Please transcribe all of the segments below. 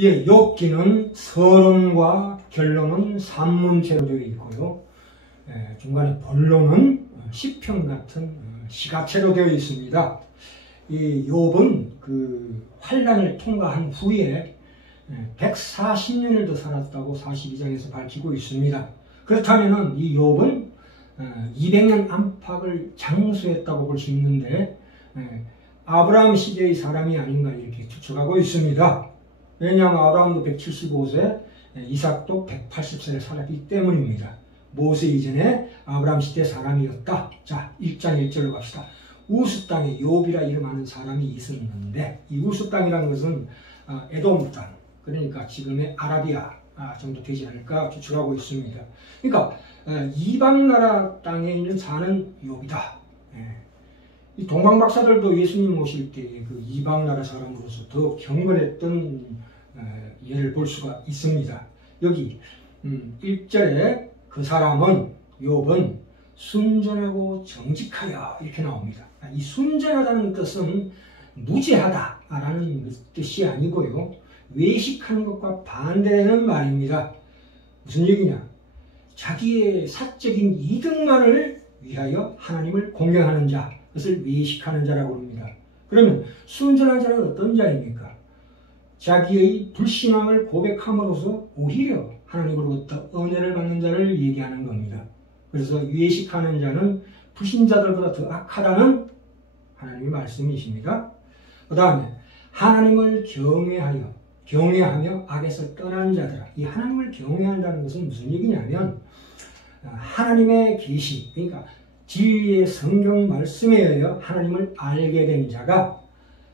예, 욥기는 서론과 결론은 산문체로 되어 있고요. 중간에 본론은 시편 같은 시가체로 되어 있습니다. 이 욥은 그 환란을 통과한 후에 140년을 더 살았다고 42장에서 밝히고 있습니다. 그렇다면 이 욥은 200년 안팎을 장수했다고 볼 수 있는데 아브라함 시대의 사람이 아닌가 이렇게 추측하고 있습니다. 왜냐하면 아브라함도 175세, 이삭도 180세를 살았기 때문입니다. 모세 이전에 아브라함 시대 사람이었다. 자, 1장 1절로 갑시다. 우스 땅에 욥이라 이름하는 사람이 있었는데, 이 우스 땅이라는 것은 에돔 땅, 그러니까 지금의 아라비아 정도 되지 않을까 추측하고 있습니다. 그러니까 이방 나라 땅에 있는 사는 욥이다. 이 동방박사들도 예수님 모실 때 그 이방 나라 사람으로서 더 경건했던 예를 볼 수가 있습니다. 여기 1절에 그 사람은 욥은 순전하고 정직하여 이렇게 나옵니다. 이 순전하다는 뜻은 무죄하다라는 뜻이 아니고요. 외식하는 것과 반대되는 말입니다. 무슨 얘기냐? 자기의 사적인 이득만을 위하여 하나님을 공경하는 자, 그것을 외식하는 자라고 합니다. 그러면 순전한 자는 어떤 자입니까? 자기의 불신앙을 고백함으로써 오히려 하나님으로부터 은혜를 받는 자를 얘기하는 겁니다. 그래서 외식하는 자는 불신자들보다 더 악하다는 하나님의 말씀이십니다. 그 다음에 하나님을 경외하며 악에서 떠난 자들아. 이 하나님을 경외한다는 것은 무슨 얘기냐면 하나님의 계시, 그러니까 진리의 성경 말씀에 의하여 하나님을 알게 된 자가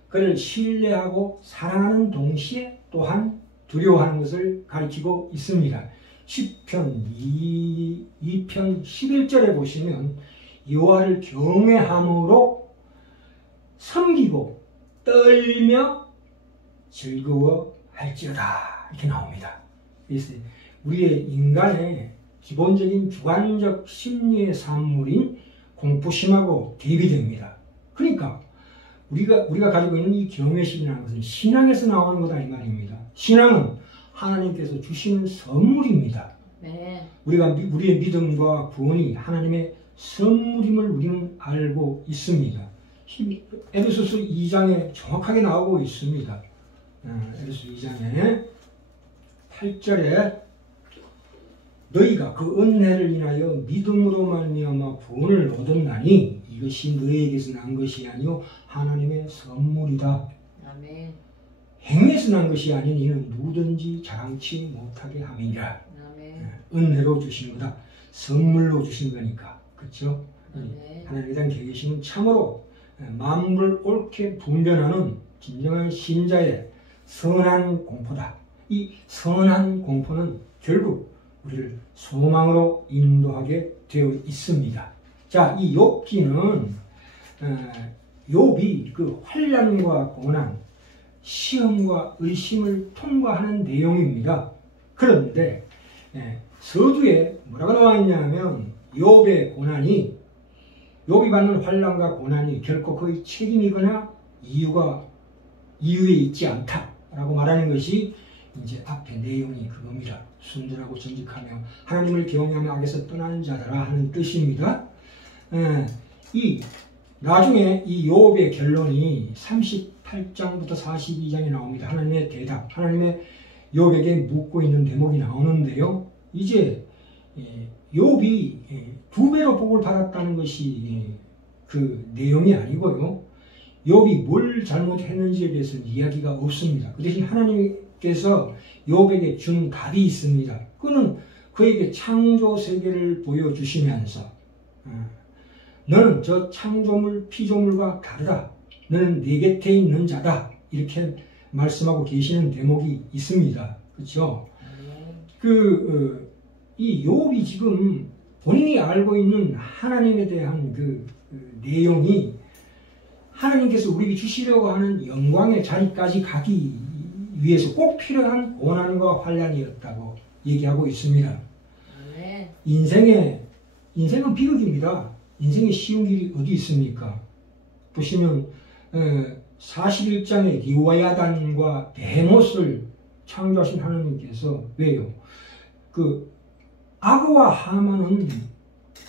그를 신뢰하고 사랑하는 동시에 또한 두려워하는 것을 가리키고 있습니다. 시편 2편 11절에 보시면 여호와를 경외함으로 섬기고 떨며 즐거워할지어다 이렇게 나옵니다. 그래서 우리의 인간의 기본적인 주관적 심리의 산물인 공포심하고 대비됩니다. 그러니까 우리가 가지고 있는 이 경외심이라는 것은 신앙에서 나오는 거다 이 말입니다. 신앙은 하나님께서 주시는 선물입니다. 네. 우리의 믿음과 구원이 하나님의 선물임을 우리는 알고 있습니다. 에베소서 2장에 정확하게 나오고 있습니다. 에베소서 2장에 8절에 너희가 그 은혜를 인하여 믿음으로 말미암아 구원을 얻었나니 이것이 너희에게서 난 것이 아니요 하나님의 선물이다. 아멘. 행위에서 난 것이 아닌 이는 누구든지 자랑치 못하게 함이니라. 아멘. 은혜로 주신 거다. 선물로 주신 거니까. 그렇죠? 아멘. 하나님에 대한 계시는 참으로 만물을 옳게 분별하는 진정한 신자의 선한 공포다. 이 선한 공포는 결국 우리를 소망으로 인도하게 되어 있습니다. 자, 이 욥기는 욥이 그 환난과 고난, 시험과 의심을 통과하는 내용입니다. 그런데 서두에 뭐라고 나와 있냐면 욥의 고난이 욥이 받는 환난과 고난이 결코 그의 책임이거나 이유에 있지 않다라고 말하는 것이 이제 앞에 내용이 그겁니다. 순전하고 정직하며 하나님을 경외하며 악에서 떠나는 자들아 하는 뜻입니다. 나중에 이 욥의 결론이 38장부터 42장에 나옵니다. 하나님의 대답, 하나님의 욥에게 묻고 있는 대목이 나오는데요. 이제 욥이 2배로 복을 받았다는 것이 그 내용이 아니고요. 욥이 뭘 잘못했는지에 대해서는 이야기가 없습니다. 그 대신 하나님께서 욥에게 준 답이 있습니다. 그는 그에게 창조 세계를 보여주시면서 너는 저 창조물, 피조물과 다르다. 너는 내 곁에 있는 자다. 이렇게 말씀하고 계시는 대목이 있습니다. 그렇죠? 이 욥이 지금 본인이 알고 있는 하나님에 대한 그 내용이 하나님께서 우리에게 주시려고 하는 영광의 자리까지 가기 위해서 꼭 필요한 고난과 환난이었다고 얘기하고 있습니다. 네. 인생은 비극입니다. 인생에 쉬운 길이 어디 있습니까? 보시면 41장에 리와야단과 베못을 창조하신 하나님께서 왜요? 그 악어와 하만은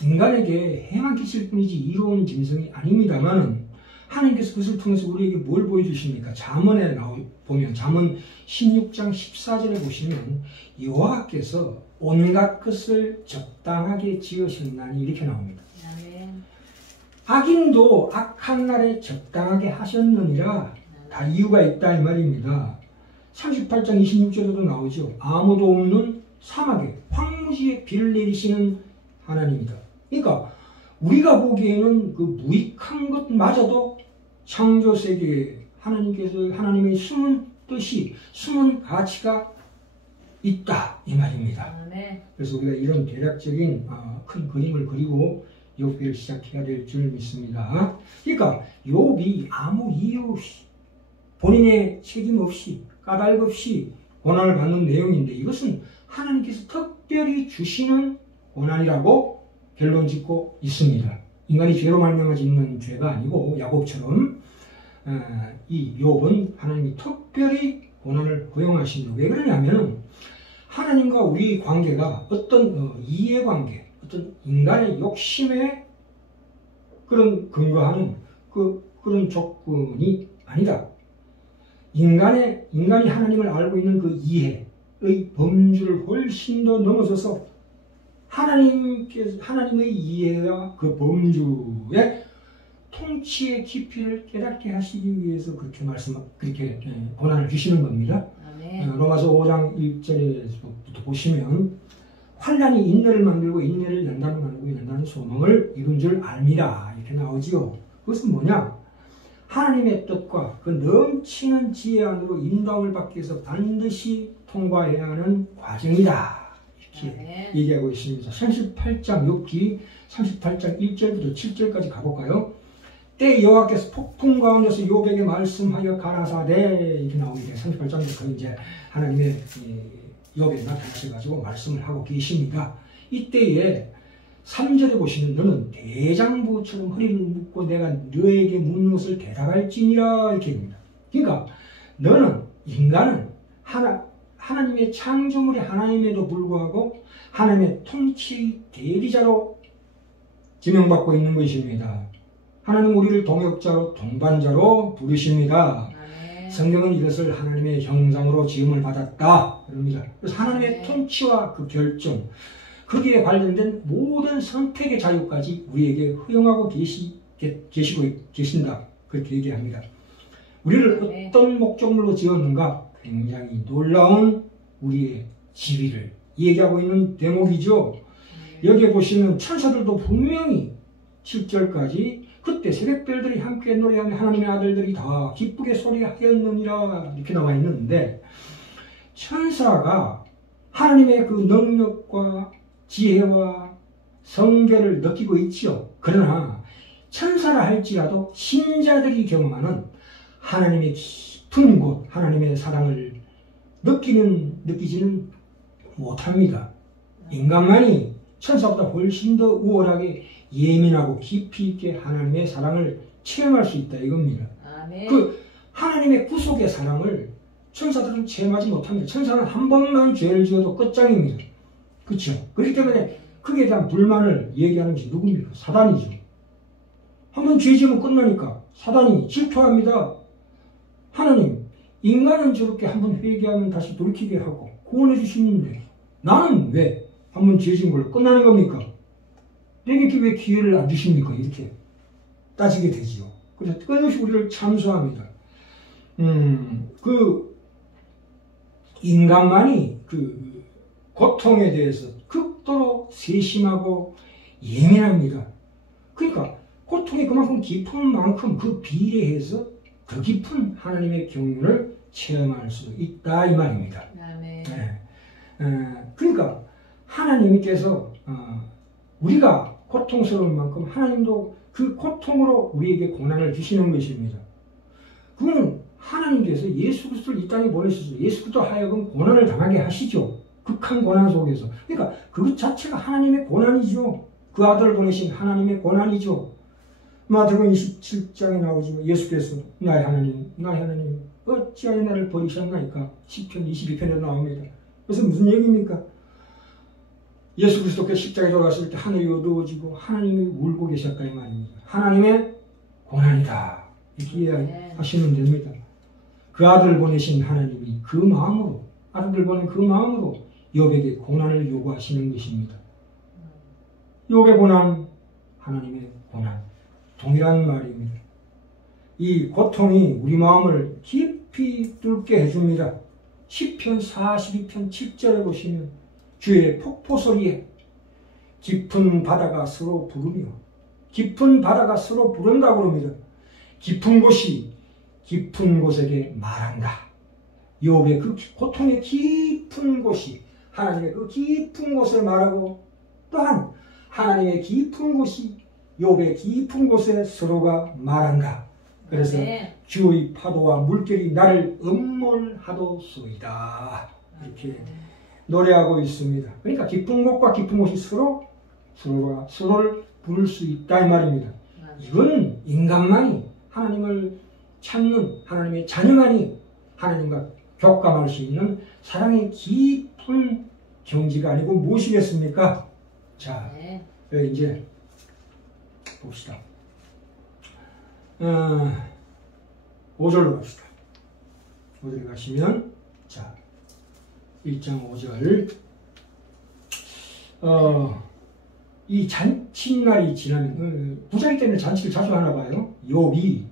인간에게 해만 끼칠 뿐이지 이로운 짐승이 아닙니다만은 하나님께서 그것을 통해서 우리에게 뭘 보여주십니까? 잠언에 보면 잠언 16장 14절에 보시면 여호와께서 온갖 것을 적당하게 지으셨나니 이렇게 나옵니다. 아멘. 악인도 악한 날에 적당하게 하셨느니라. 다 이유가 있다 이 말입니다. 38장 26절에도 나오죠. 아무도 없는 사막에 황무지에 비를 내리시는 하나님이다. 그러니까 우리가 보기에는 그 무익한 것마저도 창조세계에 하나님께서 하나님의 숨은 뜻이 숨은 가치가 있다 이 말입니다. 아멘. 그래서 우리가 이런 대략적인 큰 그림을 그리고 욥기를 시작해야 될 줄 믿습니다. 그러니까 욥이 아무 이유 없이 본인의 책임 없이 까닭 없이 고난을 받는 내용인데 이것은 하나님께서 특별히 주시는 고난이라고 결론 짓고 있습니다. 인간이 죄로 말미암아 짓는 죄가 아니고 야곱처럼 이 욥은 하나님이 특별히 고난을 허용하십니다. 왜 그러냐면 하나님과 우리 관계가 어떤 이해관계, 어떤 인간의 욕심에 그런 근거하는 그런 조건이 아니다. 인간이 하나님을 알고 있는 그 이해의 범주를 훨씬 더 넘어서서 하나님의 이해와 그 범주의 통치의 깊이를 깨닫게 하시기 위해서 그렇게 고난을 주시는 겁니다. 아멘. 로마서 5장 1절에서부터 보시면 환난이 인내를 만들고 인내를 연단을 만들고 연단은 소망을 이룬 줄 압니다. 이렇게 나오지요. 그것은 뭐냐? 하나님의 뜻과 그 넘치는 지혜 안으로 인도함을 받기 위해서 반드시 통과해야 하는 과정이다. 이렇게 얘기하고 있습니다. 38장 욥기 38장 1절부터 7절까지 가볼까요? 때 여호와께서 폭풍 가운데서 욥에게 말씀하여 가라사대 이렇게 나오게 돼요. 38장부터 이제 하나님의 욥에 나타나셔가지고 말씀을 하고 계십니다. 이때에 3절에 보시면 너는 대장부처럼 허리를 묶고 내가 너에게 묻는 것을 대답할지니라 이렇게 됩니다. 그러니까 너는 인간은 하나님의 창조물의 하나님에도 불구하고 하나님의 통치 대리자로 지명받고 있는 것입니다. 하나님 우리를 동역자로 동반자로 부르십니다. 성경은 이것을 하나님의 형상으로 지음을 받았다 그럽니다. 그래서 하나님의 통치와 그 결정 거기에 관련된 모든 선택의 자유까지 우리에게 허용하고 계시고 계신다 그렇게 얘기합니다. 우리를 어떤 목적물로 지었는가 굉장히 놀라운 우리의 지위를 얘기하고 있는 대목이죠. 여기에 보시면 천사들도 분명히 7절까지 그때 새벽별들이 함께 노래하며 하나님의 아들들이 다 기쁘게 소리하였느니라 이렇게 나와 있는데 천사가 하나님의 그 능력과 지혜와 성결을 느끼고 있지요. 그러나 천사라 할지라도 신자들이 경험하는 하나님의 깊은 곳, 하나님의 사랑을 느끼지는 못합니다. 인간만이 천사보다 훨씬 더 우월하게 예민하고 깊이 있게 하나님의 사랑을 체험할 수 있다 이겁니다. 아멘. 그 하나님의 구속의 사랑을 천사들은 체험하지 못합니다. 천사는 한 번만 죄를 지어도 끝장입니다. 그렇죠? 그렇기 때문에 그에 대한 불만을 얘기하는 것이 누굽니까? 사단이죠. 한 번 죄 지으면 끝나니까 사단이 질투합니다. 하나님, 인간은 저렇게 한 번 회개하면 다시 돌이키게 하고 구원해 주시는데 나는 왜 한 번 죄 지은 걸로 끝나는 겁니까? 내게 왜 기회를 안 주십니까? 이렇게 따지게 되지요. 그래서 끊임없이 우리를 참소합니다. 그 인간만이 그 고통에 대해서 극도로 세심하고 예민합니다. 그러니까 고통이 그만큼 깊은 만큼 그 비례해서 더 깊은 하나님의 경륜을 체험할 수 있다 이 말입니다. 아멘. 네. 그러니까 하나님께서 우리가 고통스러운 만큼 하나님도 그 고통으로 우리에게 고난을 주시는 것입니다. 그거는 하나님께서 예수 그리스도를 이 땅에 보내셔서 예수 그리스도 하여금 고난을 당하게 하시죠. 극한 고난 속에서. 그러니까 그것 자체가 하나님의 고난이죠. 그 아들을 보내신 하나님의 고난이죠. 마태복음 27장에 나오지만 예수께서 나의 하나님, 나의 하나님 어찌하여 나를 버리셨나이까? 시편 22편에 나옵니다. 그래서 무슨 얘기입니까? 예수 그리스도께서 십자가에 돌아갔을 때 하늘이 어두워지고 하나님이 울고 계셨다 이 말입니다. 하나님의 고난이다 이렇게 이해하시면 됩니다. 그 아들을 보내신 하나님이 그 마음으로 아들을 보낸 그 마음으로 욥에게 고난을 요구하시는 것입니다. 욥의 고난, 하나님의 고난 동일한 말입니다. 이 고통이 우리 마음을 깊이 뚫게 해줍니다. 시편 42편 7절에 보시면 주의 폭포 소리에 깊은 바다가 서로 부르며 깊은 바다가 서로 부른다고 합니다. 깊은 곳이 깊은 곳에게 말한다. 욥의 그 고통의 깊은 곳이 하나님의 그 깊은 곳에 말하고 또한 하나님의 깊은 곳이 욥의 깊은 곳에 서로가 말한다. 그래서 주의 파도와 물결이 나를 음몰하도소이다. 이렇게 노래하고 있습니다. 그러니까 깊은 곳과 깊은 곳이 서로가 서로를 부를 수 있다 이 말입니다. 이건 인간만이 하나님을 찾는 하나님의 자녀만이 하나님과 교감할 수 있는 사랑의 깊은 경지가 아니고 무엇이겠습니까? 자, 여기 이제 봅시다. 5절로 갑시다. 5절에 가시면 자 1장 5절 이 잔칫날이 지나면 부자기 때문에 잔치를 자주 하나 봐요. 욥이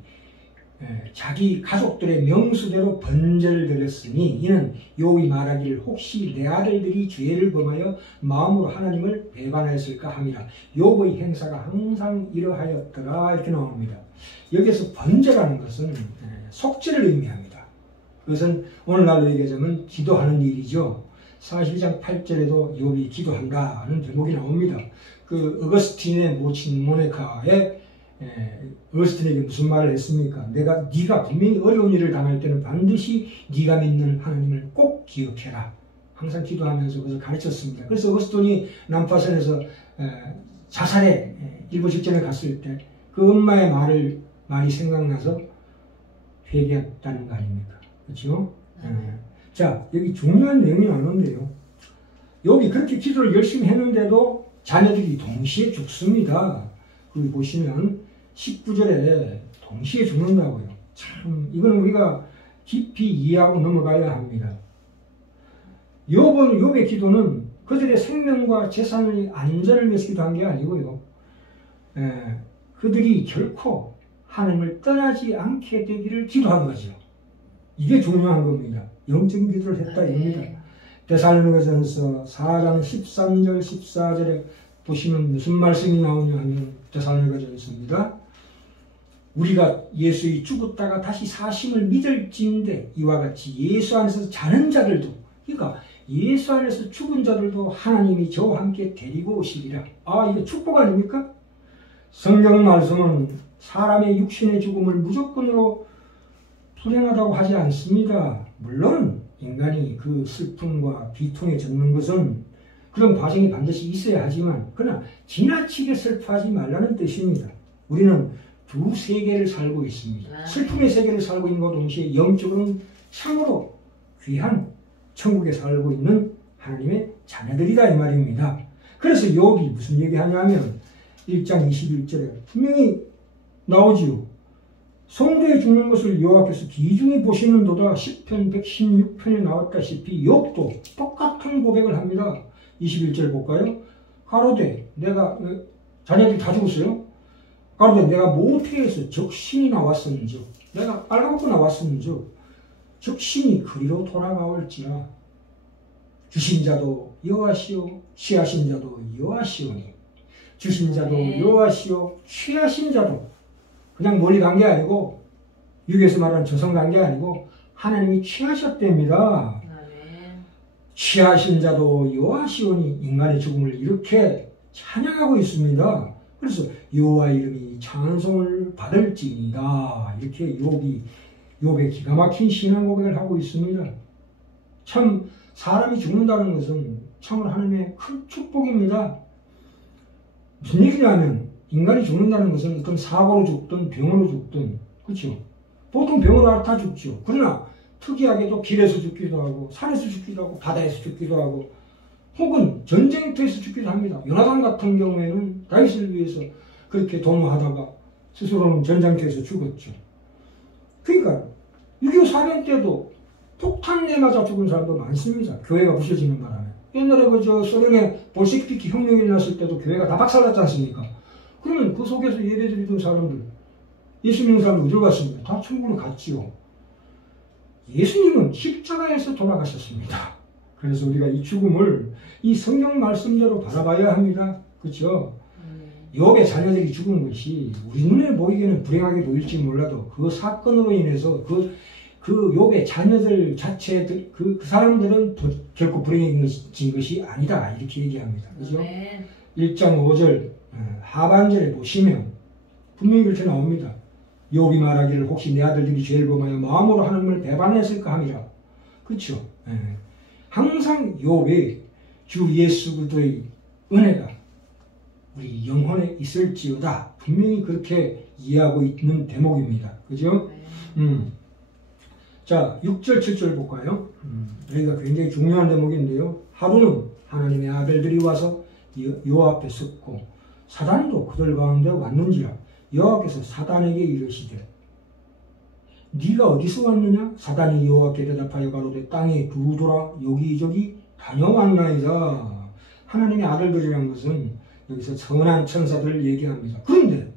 자기 가족들의 명수대로 번제를 드렸으니 이는 욥이 말하기를 혹시 내 아들들이 죄를 범하여 마음으로 하나님을 배반하였을까 함이라. 욥의 행사가 항상 이러하였더라 이렇게 나옵니다. 여기에서 번제라는 것은 속죄를 의미합니다. 그것은 오늘날로 얘기하자면 기도하는 일이죠. 42장 8절에도 욥이 기도한다는 대목이 나옵니다. 그 어거스틴의 모친 모네카의 어거스틴에게 무슨 말을 했습니까? 네가 분명히 어려운 일을 당할 때는 반드시 네가 믿는 하나님을 꼭 기억해라. 항상 기도하면서 그것을 가르쳤습니다. 그래서 어거스틴이 난파선에서 자살의 일부 직전에 갔을 때 그 엄마의 말이 생각나서 회개했다는 거 아닙니까? 그렇죠? 자, 여기 중요한 내용이 나오는데요. 여기 그렇게 기도를 열심히 했는데도 자녀들이 동시에 죽습니다. 여기 보시면 19절에 동시에 죽는다고요. 참 이건 우리가 깊이 이해하고 넘어가야 합니다. 욥의 기도는 그들의 생명과 재산의 안전을 위해서 기도한 게 아니고요. 그들이 결코 하나님을 떠나지 않게 되기를 기도한 거죠. 이게 중요한 겁니다. 영적인 기도를 했다 이겁니다. 데살로니가전서 4장 13절 14절에 보시면 무슨 말씀이 나오냐 하면 데살로니가전서입니다. 우리가 예수의 죽었다가 다시 사심을 믿을지인데 이와 같이 예수 안에서 자는 자들도 그러니까 예수 안에서 죽은 자들도 하나님이 저와 함께 데리고 오시리라. 이게 축복 아닙니까? 성경 말씀은 사람의 육신의 죽음을 무조건으로 불행하다고 하지 않습니다. 물론 인간이 그 슬픔과 비통에 젖는 것은 그런 과정이 반드시 있어야 하지만 그러나 지나치게 슬퍼하지 말라는 뜻입니다. 우리는 두 세계를 살고 있습니다. 슬픔의 세계를 살고 있는 것과 동시에 영적으로는 참으로 귀한 천국에 살고 있는 하나님의 자녀들이다 이 말입니다. 그래서 욥이 무슨 얘기하냐면 1장 21절에 분명히 나오지요. 성도에 죽는 것을 여호와께서 귀중히 보시는도다. 시편 116편에 나왔다시피 욥도 똑같은 고백을 합니다. 21절 볼까요? 가로되 내가 자녀들이 다 죽었어요. 가로되 내가 모태에서 적신이 나왔었는즉 내가 빨가벗고 나왔었는즉 적신이 그리로 돌아가올지라. 주신 자도 여호와시오 취하신 자도 여호와시오니. 주신 자도 여호와시오 취하신 자도 그냥 멀리 간 게 아니고 육에서 말하는 저성 간 게 아니고 하나님이 취하셨답니다. 취하신 자도 여호와시오니. 인간의 죽음을 이렇게 찬양하고 있습니다. 그래서 여호와 이름이 찬송을 받을지니라. 이렇게 욥의 기가 막힌 신앙 고백을 하고 있습니다. 참 사람이 죽는다는 것은 참으로 하나님의 큰 축복입니다. 무슨 얘기냐면 인간이 죽는다는 것은 어떤 사고로 죽든 병으로 죽든 그렇죠. 보통 병으로 앓다 죽죠. 그러나 특이하게도 길에서 죽기도 하고 산에서 죽기도 하고 바다에서 죽기도 하고 혹은 전쟁터에서 죽기도 합니다. 요나단 같은 경우에는 다윗을 위해서 그렇게 도모하다가 스스로는 전장터에서 죽었죠. 그러니까 6.25 사변 때도 폭탄 내맞아 죽은 사람도 많습니다. 교회가 부서지는 바람에. 옛날에 소련의 볼셰비키 혁명이 일어났을 때도 교회가 다 박살났지 않습니까? 그러면 그 속에서 예배드리던 사람들, 예수 믿는 사람들 어디로 갔습니까? 다 천국으로 갔지요. 예수님은 십자가에서 돌아가셨습니다. 그래서 우리가 이 죽음을 이 성경 말씀대로 바라봐야 합니다. 그렇죠? 욥의 자녀들이 죽은 것이 우리 눈에 보이기에는 불행하게 보일지 몰라도 그 사건으로 인해서 그 욥의 자녀들 자체들 그 사람들은 결코 불행해진 것이 아니다 이렇게 얘기합니다. 그죠? 1장 5절 하반절에 보시면 분명히 그렇게 나옵니다. 욥이 말하기를 혹시 내 아들들이 죄를 범하여 마음으로 하나님을 배반했을까 함이라. 그렇죠? 항상 욥의 주 예수 그리스도의 은혜가 우리 영혼에 있을지어다. 분명히 그렇게 이해하고 있는 대목입니다. 그죠? 자, 6절, 7절 볼까요? 여기가 굉장히 중요한 대목인데요. 하루는 하나님의 아들들이 와서 여호와 앞에 섰고 사단도 그들 가운데 왔는지라 여호와께서 사단에게 이르시되 네가 어디서 왔느냐? 사단이 여호와께 대답하여 가로되 땅에 두루돌아 여기저기 다녀왔나이다. 하나님의 아들들이라는 것은 여기서 선한 천사들을 얘기합니다. 그런데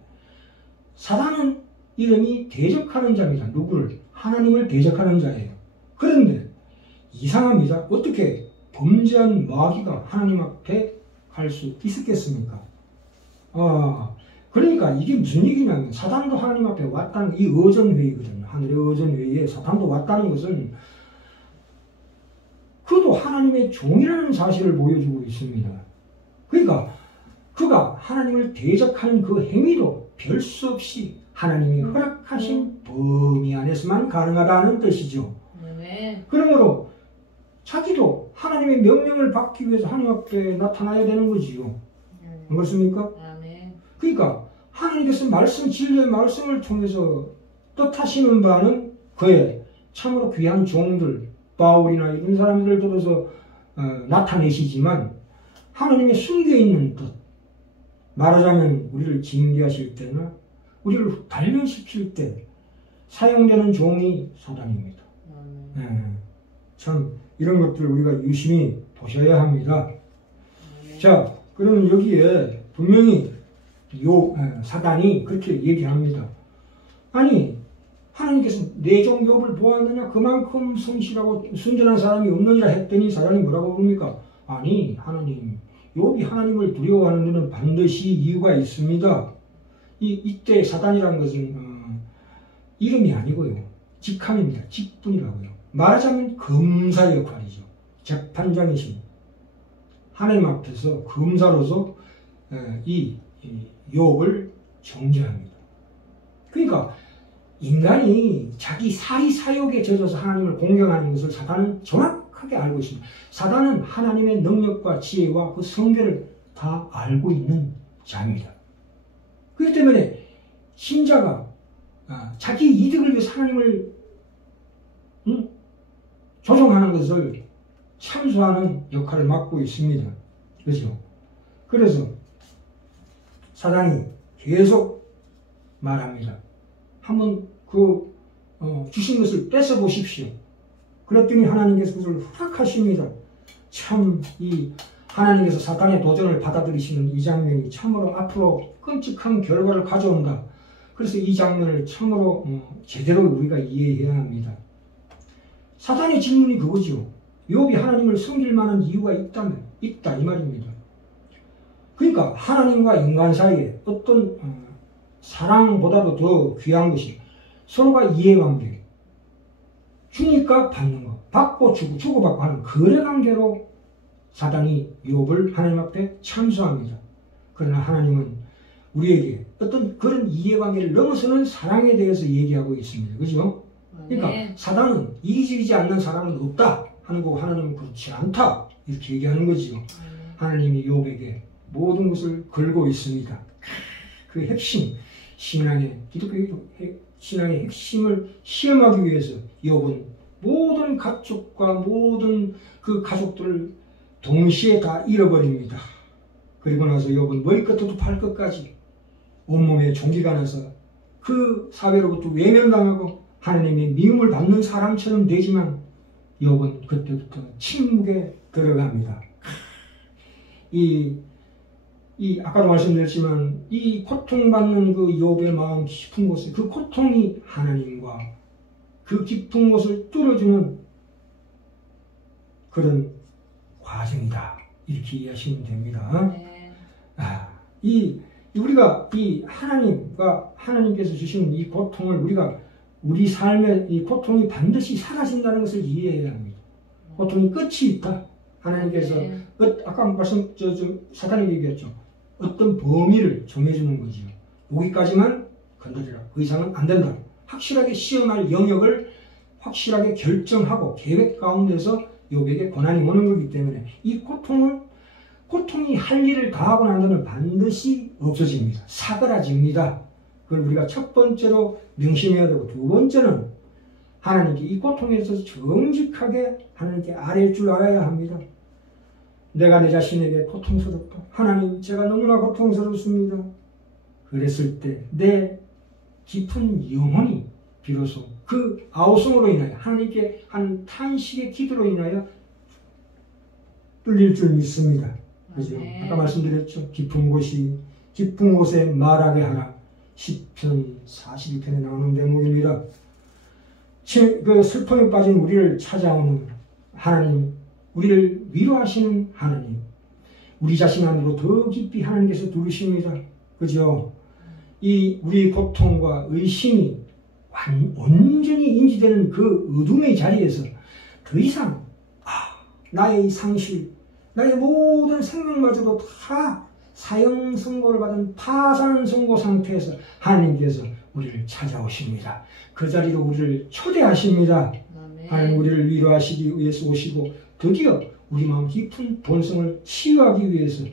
사단은 이름이 대적하는 자입니다. 누구를? 하나님을 대적하는 자예요. 그런데 이상합니다. 어떻게 범죄한 마귀가 하나님 앞에 갈 수 있었겠습니까? 그러니까 이게 무슨 얘기냐면 사단도 하나님 앞에 왔다는 이 어전회의거든요. 하늘의 어전회의에 사단도 왔다는 것은 그도 하나님의 종이라는 사실을 보여주고 있습니다. 그러니까 그가 하나님을 대적하는 그 행위도 별 수 없이 하나님이 허락하신 범위 안에서만 가능하다는 뜻이죠. 그러므로 자기도 하나님의 명령을 받기 위해서 하나님 앞에 나타나야 되는 거지요. 안 그렇습니까? 그러니까 하나님께서 말씀, 진리의 말씀을 통해서 뜻하시는 바는 그의 참으로 귀한 종들, 바울이나 이런 사람들을 들어서 나타내시지만 하나님의 숨겨있는 뜻, 말하자면 우리를 징계하실 때나 우리를 단련시킬 때 사용되는 종이 사단입니다. 참 이런 것들을 우리가 유심히 보셔야 합니다. 자, 그러면 여기에 분명히 사단이 그렇게 얘기합니다. 아니 하나님께서 내 종 욥을 보았느냐? 그만큼 성실하고 순전한 사람이 없느니라 했더니 사단이 뭐라고 부릅니까? 아니 하나님, 욥이 하나님을 두려워하는 데는 반드시 이유가 있습니다. 이때 사단이라는 것은 이름이 아니고요. 직함입니다. 직분이라고요. 말하자면 검사 역할이죠. 재판장이신 하나님 앞에서 검사로서 이 욥을 정죄합니다. 그러니까 인간이 자기 사리사욕에 젖어서 하나님을 공경하는 것을 사단은 정확하게 알고 있습니다. 사단은 하나님의 능력과 지혜와 그 성결을 다 알고 있는 자입니다. 그렇기 때문에 신자가 자기 이득을 위해서 하나님을 조종하는 것을 참수하는 역할을 맡고 있습니다. 그렇죠? 그래서 사단이 계속 말합니다. 한번 주신 것을 뺏어 보십시오. 그랬더니 하나님께서 그것을 허락하십니다. 참 하나님께서 사단의 도전을 받아들이시는 이 장면이 참으로 앞으로 끔찍한 결과를 가져온다. 그래서 이 장면을 참으로 제대로 우리가 이해해야 합니다. 사단의 질문이 그거죠. 욥이 하나님을 섬길 만한 이유가 있다면 있다 이 말입니다. 그러니까 하나님과 인간 사이에 어떤 사랑보다도 더 귀한 것이 서로가 이해관계, 주니까 받는 것, 받고 주고 주고받고 하는 거래관계로 사단이 욥을 하나님 앞에 참수합니다. 그러나 하나님은 우리에게 어떤 그런 이해관계를 넘어서는 사랑에 대해서 얘기하고 있습니다. 그죠? 그러니까 사단은 이기지지 않는 사랑은 없다 하는 거고 하나님은 그렇지 않다 이렇게 얘기하는 거지요. 하나님이 욥에게 모든 것을 걸고 있습니다. 그 핵심, 신앙의 기독교 신앙의 핵심을 시험하기 위해서 욥은 모든 가축과 모든 그 가족들을 동시에 다 잃어버립니다. 그리고 나서 욥은 머리끝부터 발끝까지 온몸에 종기가 나서 그 사회로부터 외면당하고 하나님의 미움을 받는 사람처럼 되지만 욥은 그때부터 침묵에 들어갑니다. 아까도 말씀드렸지만 이 고통받는 그 욥의 마음 깊은 곳에 그 고통이 하나님과 그 깊은 곳을 뚫어주는 그런 과정이다. 이렇게 이해하시면 됩니다. 네. 우리가 이 하나님께서 주시는 이 고통을 우리 삶의 이 고통이 반드시 사라진다는 것을 이해해야 합니다. 고통이 끝이 있다. 하나님께서 아까 사탄에게 얘기했죠. 어떤 범위를 정해주는 거죠. 여기까지만 건드리라. 그 이상은 안 된다. 확실하게 시험할 영역을 확실하게 결정하고 계획 가운데서 욥에게 고난이 오는 거기 때문에 이 고통이 할 일을 다하고 난 다음에 반드시 없어집니다. 사그라집니다. 그걸 우리가 첫 번째로 명심해야 되고, 두 번째는 하나님께 이 고통에서 정직하게 하나님께 아뢰일 줄 알아야 합니다. 내가 내 자신에게 고통스럽다. 하나님, 제가 너무나 고통스럽습니다. 그랬을 때 내 깊은 영혼이 비로소 그 아우성으로 인하여 하나님께 한 탄식의 기도로 인하여 뚫릴 줄 믿습니다. 그죠? 아까 말씀드렸죠. 깊은 곳에 말하게 하라. 시편 42편에 나오는 대목입니다. 그 슬픔에 빠진 우리를 찾아오는 하나님, 우리를 위로하시는 하나님, 우리 자신 안으로 더 깊이 하나님께서 두르십니다. 그죠? 우리 고통과 의심이 온전히 인지되는 그 어둠의 자리에서 더 이상 나의 상실, 나의 모든 생명마저도 다 사형 선고를 받은 파산 선고 상태에서 하나님께서 우리를 찾아오십니다. 그 자리로 우리를 초대하십니다. 하나님 우리를 위로하시기 위해서 오시고 드디어 우리 마음 깊은 본성을 치유하기 위해서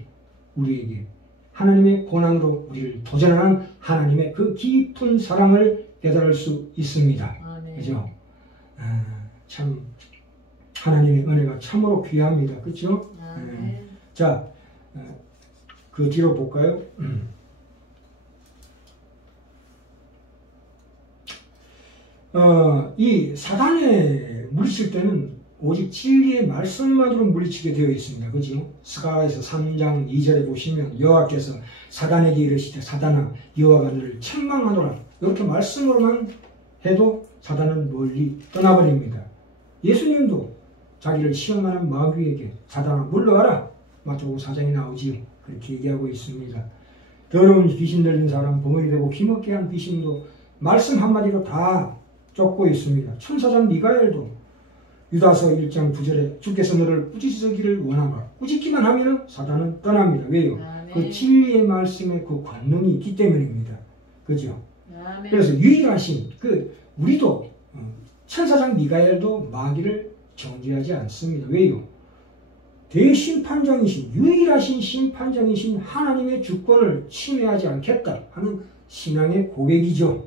우리에게 하나님의 고난으로 우리를 도전하는 하나님의 그 깊은 사랑을 깨달을 수 있습니다. 그죠? 참 하나님의 은혜가 참으로 귀합니다. 그렇죠? 자, 그 뒤로 볼까요? 이 사단에 물리칠 때는 오직 진리의 말씀만으로 물리치게 되어 있습니다. 그죠? 스가랴서 3장 2절에 보시면 여호와께서 사단에게 이르시되 사단아 여호와가 너를 책망하노라. 이렇게 말씀으로만 해도 사단은 멀리 떠나버립니다. 예수님도 자기를 시험하는 마귀에게 사단아 물러가라. 마태복음 4장에 나오지요. 그렇게 얘기하고 있습니다. 더러운 귀신 들린 사람, 벙어리 되고 기먹게 한 귀신도 말씀 한마디로 다 쫓고 있습니다. 천사장 미가엘도 유다서 1장 9절에 주께서 너를 꾸짖으기를 원하노라. 꾸짖기만 하면 사단은 떠납니다. 왜요? 그 진리의 말씀에 그 권능이 있기 때문입니다. 그죠? 그래서 유일하신 우리도 천사장 미가엘도 마귀를 정죄하지 않습니다. 왜요? 대심판장이신 유일하신 심판장이신 하나님의 주권을 침해하지 않겠다 하는 신앙의 고백이죠.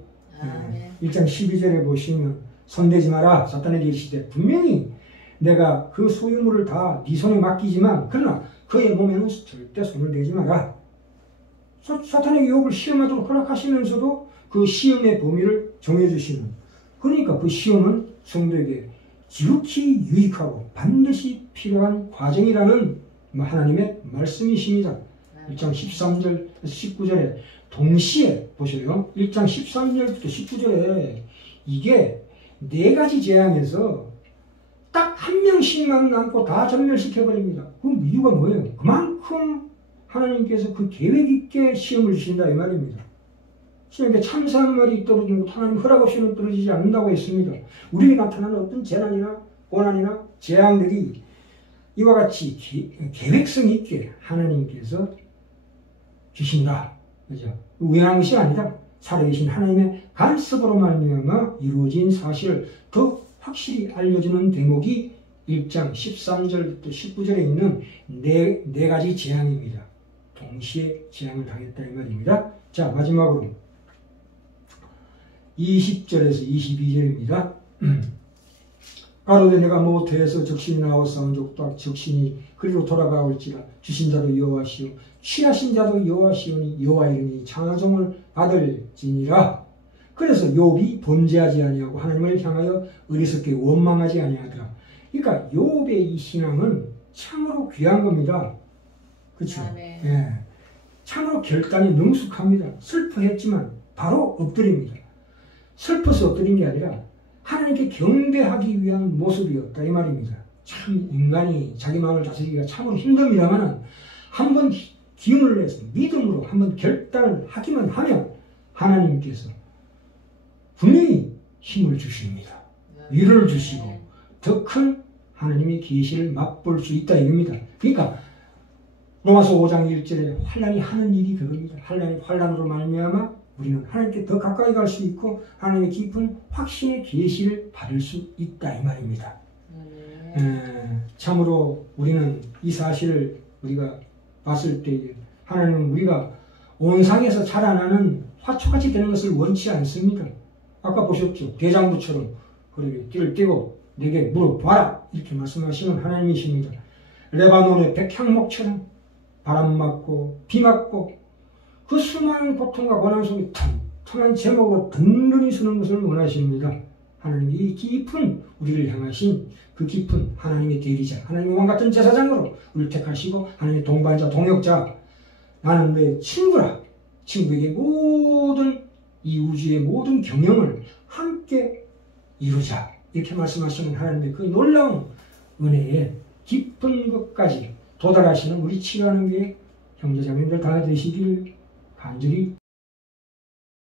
1장 12절에 보시면 손대지 마라. 사탄에게 이르시되 분명히 내가 그 소유물을 다 네 손에 맡기지만 그러나 그의 몸에는 절대 손을 대지 마라. 사탄에게 욥을 시험하도록 허락하시면서도 그 시험의 범위를 정해주시는, 그러니까 그 시험은 성도에게 지극히 유익하고 반드시 필요한 과정이라는 하나님의 말씀이십니다. 1장 13절에서 19절에 동시에 보셔요. 1장 13절부터 19절에 이게 4가지 재앙에서 딱 한 명씩만 남고 다 전멸시켜버립니다. 그럼 이유가 뭐예요? 그만큼 하나님께서 그 계획 있게 시험을 주신다 이 말입니다. 시험에 참사한 말이 떨어지는 것 하나님 허락 없이는 떨어지지 않는다고 했습니다. 우리에게 나타나는 어떤 재난이나 고난이나 재앙들이 이와 같이 계획성 있게 하나님께서 주신다. 그죠? 우연한 것이 아니라 살아계신 하나님의 간섭으로 말미암아 이루어진 사실을 더 확실히 알려주는 대목이 1장 13절부터 19절에 있는 네 가지 재앙입니다. 동시에 재앙을 당했다 이 말입니다. 자, 마지막으로 20절에서 22절입니다. 가로되 내가 모태에서 적신이 나와 싸운 적도 적신이 그리로 돌아가올지라 주신 자도 여호와시오 취하신 자도 여호와시오니 여호와 이름이 찬송을 받을지니라. 그래서 욥이 범죄하지 아니하고 하나님을 향하여 어리석게 원망하지 아니하더라. 그러니까 욥의 이 신앙은 참으로 귀한 겁니다. 그렇죠? 예. 참으로 결단이 능숙합니다. 슬퍼했지만 바로 엎드립니다. 슬퍼서 엎드린 게 아니라 하나님께 경배하기 위한 모습이었다 이 말입니다. 참 인간이 자기 마음을 다스리기가 참으로 힘듭니다만 한번 기운을 내서 믿음으로 한번 결단을 하기만 하면 하나님께서 분명히 힘을 주십니다. 위로를 주시고 더 큰 하나님의 계시를 맛볼 수 있다 이겁니다. 그러니까 로마서 5장 1절에 환난이 하는 일이 그겁니다. 환난으로 말미암아 우리는 하나님께 더 가까이 갈 수 있고 하나님의 깊은 확신의 계시를 받을 수 있다 이 말입니다. 참으로 우리는 이 사실을 우리가 봤을 때 하나님은 우리가 온상에서 자라나는 화초같이 되는 것을 원치 않습니다. 아까 보셨죠? 대장부처럼 그렇게 띠를 떼고 내게 물어봐라 이렇게 말씀하시는 하나님이십니다. 레바논의 백향목처럼 바람 맞고 비 맞고 그 수많은 고통과 고난 속에 튼튼한 제목으로 든든히 서는 것을 원하십니다. 하나님이 이 깊은 우리를 향하신 그 깊은 하나님의 대리자, 하나님의 왕 같은 제사장으로 우리를 택하시고 하나님의 동반자, 동역자, 나는 내 친구라. 친구에게 모든 이 우주의 모든 경영을 함께 이루자. 이렇게 말씀하시는 하나님의 그 놀라운 은혜에 깊은 것까지 도달하시는 우리 치유하는 교회 형제자매님들 다 되시길 간절히